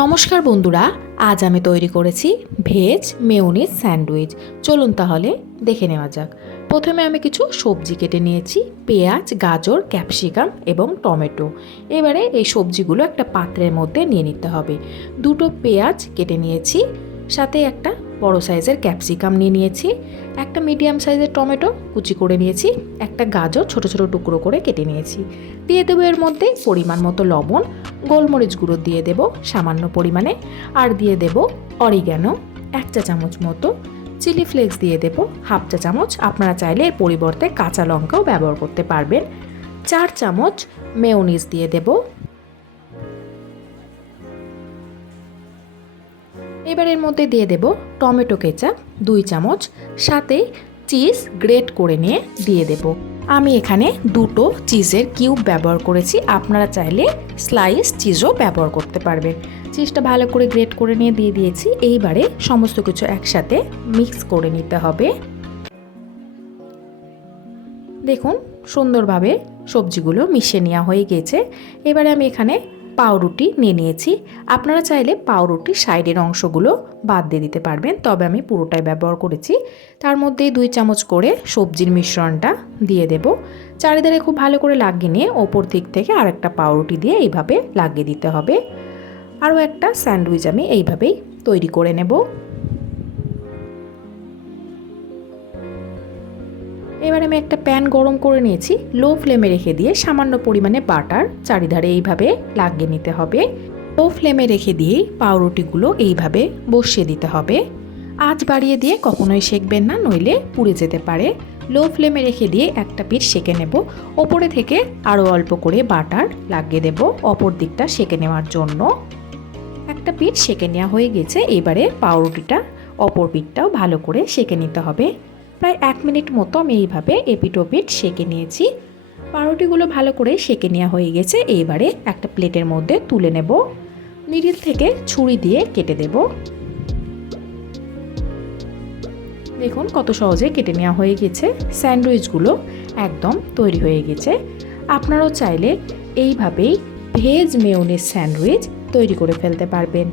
নমস্কার বন্ধুরা, আজ আমি তৈরি করেছি ভেজ মেয়োনিজ স্যান্ডউইচ। চলুন তাহলে দেখে নেওয়া যাক। প্রথমে আমি কিছু সবজি কেটে নিয়েছি, পেঁয়াজ, গাজর, ক্যাপসিকাম এবং টমেটো। এবারে এই সবজিগুলো একটা পাত্রের মধ্যে নিয়ে নিতে হবে। দুটো পেঁয়াজ কেটে নিয়েছি, সাথে একটা বড় সাইজের ক্যাপসিকাম নিয়ে নিয়েছি, একটা মিডিয়াম সাইজের টমেটো কুচি করে নিয়েছি, একটা গাজর ছোট ছোট টুকরো করে কেটে নিয়েছি। দিয়ে দেবো এর মধ্যে পরিমাণ মতো লবণ, গোলমরিচ গুঁড়ো দিয়ে দেব সামান্য পরিমাণে, আর দিয়ে দেব অরিগ্যানো 1 চা চামচ মতো, চিলি ফ্লেক্স দিয়ে দেব 1/2 চা চামচ। আপনারা চাইলে এর পরিবর্তে কাঁচা লঙ্কাও ব্যবহার করতে পারবেন। 4 চামচ মেয়োনিজ দিয়ে দেব। এবার এর মধ্যে দিয়ে দেব টমেটো কেচাপ 2 চামচ, সাথে চিজ গ্রেট করে নিয়ে দিয়ে দেব। আমি এখানে দুটো চিজের কিউব ব্যবহার করেছি, আপনারা চাইলে স্লাইস চিজও ব্যবহার করতে পারবেন। চিজটা ভালো করে গ্রেট করে নিয়ে দিয়ে দিয়েছি। এইবারে সমস্ত কিছু একসাথে মিক্স করে নিতে হবে। দেখুন সুন্দরভাবে সবজিগুলো মিশিয়ে নেওয়া হয়ে গেছে। এবারে আমি এখানে পাউরুটি নিয়ে নিয়েছি। আপনারা চাইলে পাউরুটির সাইডের অংশগুলো বাদ দিয়ে দিতে পারবেন, তবে আমি পুরোটাই ব্যবহার করেছি। তার মধ্যে 2 চামচ করে সবজির মিশ্রণটা দিয়ে দেব। চারিধারে খুব ভালো করে লাগিয়ে নিয়ে ওপর দিক থেকে আরেকটা পাউরুটি দিয়ে এইভাবে লাগিয়ে দিতে হবে। আরও একটা স্যান্ডউইচ আমি এইভাবেই তৈরি করে নেব। এবার আমি একটা প্যান গরম করে নিয়েছি, লো ফ্লেমে রেখে দিয়ে সামান্য পরিমাণে বাটার চারিধারে এইভাবে লাগিয়ে নিতে হবে। লো ফ্লেমে রেখে দিয়েই পাউরুটিগুলো এইভাবে বসিয়ে দিতে হবে। আঁচ বাড়িয়ে দিয়ে কখনোই সেঁকবেন না, নইলে পুড়ে যেতে পারে। লো ফ্লেমে রেখে দিয়ে একটা পিঠ সেঁকে নেব। ওপরে থেকে আরও অল্প করে বাটার লাগিয়ে দেব অপর দিকটা সেঁকে নেওয়ার জন্য। একটা পিঠ সেঁকে নেওয়া হয়ে গেছে। এবারে পাউরুটিটা অপর পিঠটাও ভালো করে সেঁকে নিতে হবে। প্রায় 1 মিনিট মতো আমি এইভাবে এপিট ওপিট সেঁকে নিয়েছি। পাউরুটিগুলো ভালো করে সেঁকে নেওয়া হয়ে গেছে। এইবারে একটা প্লেটের মধ্যে তুলে নেব। মিডিল থেকে ছুরি দিয়ে কেটে দেব। দেখুন কত সহজে কেটে নেওয়া হয়ে গেছে। স্যান্ডউইচগুলো একদম তৈরি হয়ে গেছে। আপনারাও চাইলে এইভাবেই ভেজ মেয়োনিজ স্যান্ডউইচ তৈরি করে ফেলতে পারবেন।